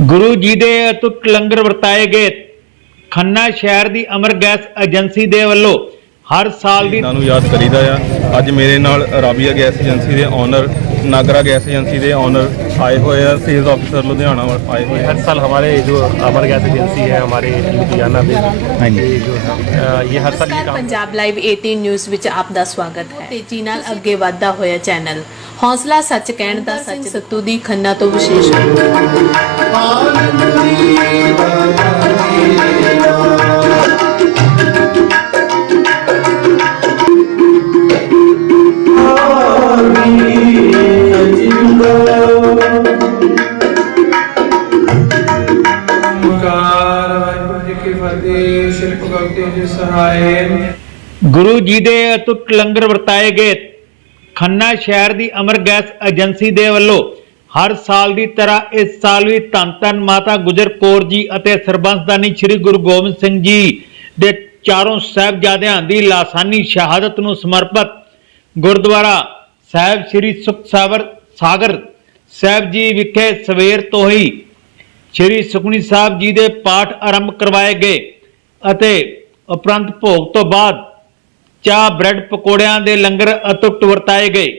ਗੁਰੂ ਜੀ ਦੇ ਅਤੁੱਟ ਲੰਗਰ ਵਰਤਾਏ ਗਏ। ਖੰਨਾ ਸ਼ਹਿਰ ਦੀ ਅਮਰ ਗੈਸ ਏਜੰਸੀ ਦੇ ਵੱਲੋਂ ਹਰ ਸਾਲ ਦੀ ਇਹਨਾਂ ਨੂੰ ਯਾਦ ਕਰੀਦਾ ਆ ਅੱਜ ਮੇਰੇ ਨਾਲ ਰਾਬੀਆ ਗੈਸ ਏਜੰਸੀ ਦੇ ਓਨਰ ਨਾਗਰਾ ਗੈਸ ਏਜੰਸੀ ਦੇ ਓਨਰ ਆਏ ਹੋਏ ਆ ਸੇਲਸ ਆਫੀਸਰ ਲੁਧਿਆਣਾ ਵੱਲ ਆਏ ਹੋਏ ਆ हर साल हमारे जो अमर गैस एजेंसी है हमारे लुधियाना में ये जो है अ, ये हर साल ये ਨਮਸਕਾਰ काम ਪੰਜਾਬ ਲਾਈਵ 18 ਨਿਊਜ਼ ਵਿੱਚ ਆਪ ਦਾ ਸਵਾਗਤ ਹੈ ਤੇਜ਼ੀ ਨਾਲ ਅੱਗੇ ਵਧਦਾ ਹੋਇਆ ਚੈਨਲ ਹੌਸਲਾ ਸੱਚ ਕਹਿਣ ਦਾ ਸੱਚ ਸੱਤੂ ਦੀ ਖੰਨਾ ਤੋਂ ਵਿਸ਼ੇਸ਼ ਫਤਿਹ ਜੀ ਸਹਾਇ ਗੁਰੂ ਜੀ ਦੇ ਅਤੁੱਟ ਲੰਗਰ ਵਰਤਾਏ ਗਏ। ਖੰਨਾ ਸ਼ਹਿਰ ਦੀ ਅਮਰ ਗੈਸ ਏਜੰਸੀ ਦੇ ਵੱਲੋਂ ਹਰ ਸਾਲ ਦੀ ਤਰ੍ਹਾਂ ਇਸ ਸਾਲ ਵੀ ਧੰਨ ਧੰਨ ਮਾਤਾ ਗੁਜਰ ਕੌਰ ਜੀ ਅਤੇ ਸਰਬੰਸਦਾਨੀ ਸ੍ਰੀ ਗੁਰੂ ਗੋਬਿੰਦ ਸਿੰਘ ਜੀ ਦੇ ਚਾਰੋਂ ਸਾਹਿਬਜ਼ਾਦਿਆਂ ਦੀ ਲਾਸਾਨੀ ਸ਼ਹਾਦਤ ਨੂੰ ਸਮਰਪਿਤ ਗੁਰਦੁਆਰਾ ਸਾਹਿਬ ਸ੍ਰੀ ਸੁਖਸਾਵਰ ਸਾਗਰ ਸਾਹਿਬ ਜੀ ਵਿਖੇ ਸਵੇਰ ਤੋਂ ਹੀ ਸ੍ਰੀ ਸੁਖਮਨੀ ਸਾਹਿਬ ਜੀ ਦੇ ਪਾਠ ਆਰੰਭ ਕਰਵਾਏ ਗਏ। ਅਤੇ ਉਪਰੰਤ ਭੋਗ ਤੋਂ ਬਾਅਦ ਚਾਹ, ਬ੍ਰੈਡ, ਪਕੌੜਿਆਂ ਦੇ ਲੰਗਰ ਅਤੁੱਟ ਵਰਤਾਏ ਗਏ।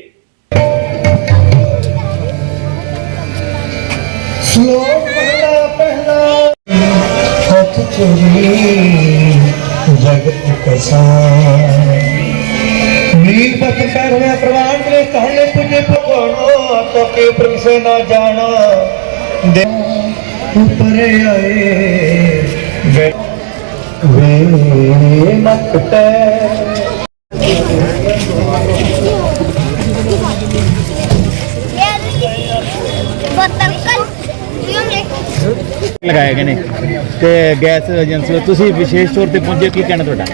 ਸ਼ਲੋਕ ਪਹਿਲਾ ਪਹਿਲਾ। ਹੱਥ ਚੁਰੀ, ਜਗਤ ਕਸਾਨ ਨੀਰ ਪਤ ਕਰਵੇ ਪ੍ਰਵਾਨ ਕਰੇ ਕਹਲੇ ਤੁਝੇ ਭਗਵਾਨੋ ਤੋ ਕੇ ਪ੍ਰਗਸੇ ਨਾ ਜਾਣਾ। ਦੇ ਉਪਰ ਆਏ ਵੇ ਮਕਟੈ ਬੋਤਲ ਕਲ ਯੂੰ ਲਗਾਏ ਗਏ ਨੇ ਤੇ ਗੈਸ ਏਜੰਸੀ ਤੁਸੀਂ ਵਿਸ਼ੇਸ਼ ਤੌਰ ਤੇ ਪਹੁੰਚੇ ਕੀ ਕਹਿਣਾ ਤੁਹਾਡਾ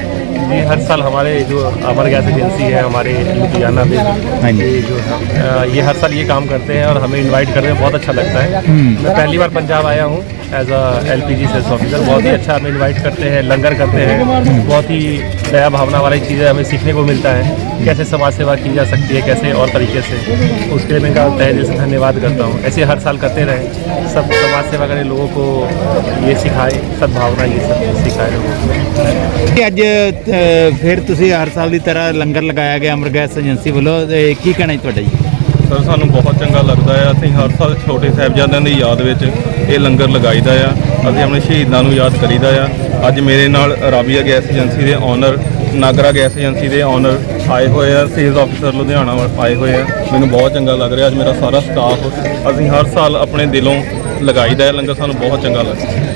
जी हर साल हमारे जो अमर गैस एजेंसी है हमारे लुधियाना में हाँ जी। ये जो है अ, ये हर साल ये काम करते हैं और हमें इनवाइट करने में बहुत अच्छा लगता है मैं पहली बार पंजाब आया हूँ as a L P G sales officer बहुत ही अच्छा हमें इनवाइट करते हैं लंगर करते हैं बहुत ही दया भावना वाली चीज़ें हमें सीखने को मिलता है कैसे समाज सेवा की जा सकती है कैसे और तरीके से उसके लिए मैं इनका तहे दिल से धन्यवाद करता हूँ ऐसे हर साल करते रहें सब समाज सेवा करें लोगों को ये सिखाए सद्भावना ये सब सिखाए लोगों को ਕਿ ਅੱਜ ਅ, ਫਿਰ ਤੁਸੀਂ ਹਰ ਸਾਲ ਦੀ ਤਰ੍ਹਾਂ ਲੰਗਰ ਲਗਾਇਆ ਗਿਆ ਅਮਰ ਗੈਸ ਏਜੰਸੀ ਵੱਲੋਂ ਤੇ ਕੀ ਕਹਿਣਾ ਜੀ ਤੁਹਾਡਾ ਜੀ ਸਰ, ਸਾਨੂੰ ਬਹੁਤ ਚੰਗਾ ਲੱਗਦਾ ਆ। ਅਸੀਂ ਹਰ ਸਾਲ ਛੋਟੇ ਸਾਹਿਬਜ਼ਾਦਿਆਂ ਦੀ ਯਾਦ ਵਿੱਚ ਇਹ ਲੰਗਰ ਲਗਾਈਦਾ ਆ। ਅਸੀਂ ਆਪਣੇ ਸ਼ਹੀਦਾਂ ਨੂੰ ਯਾਦ ਕਰੀਦਾ ਆ। ਅੱਜ ਮੇਰੇ ਨਾਲ ਰਾਬੀਆ ਗੈਸ ਏਜੰਸੀ ਦੇ ਓਨਰ ਨਾਗਰਾ ਗੈਸ ਏਜੰਸੀ ਦੇ ਓਨਰ ਆਏ ਹੋਏ ਆ। ਸੇਲਸ ਆਫੀਸਰ ਲੁਧਿਆਣਾ ਵੱਲ ਆਏ ਹੋਏ ਆ। ਮੈਨੂੰ ਬਹੁਤ ਚੰਗਾ ਲੱਗ ਰਿਹਾ। ਅੱਜ ਮੇਰਾ ਸਾਰਾ ਸਟਾਫ ਅਸੀਂ ਹਰ ਸਾਲ ਆਪਣੇ ਦਿਲੋਂ ਲਗਾਈਦਾ ਹੈ ਲੰਗਰ ਸਾਨੂੰ ਬਹੁਤ ਚੰਗਾ ਲੱਗਦਾ।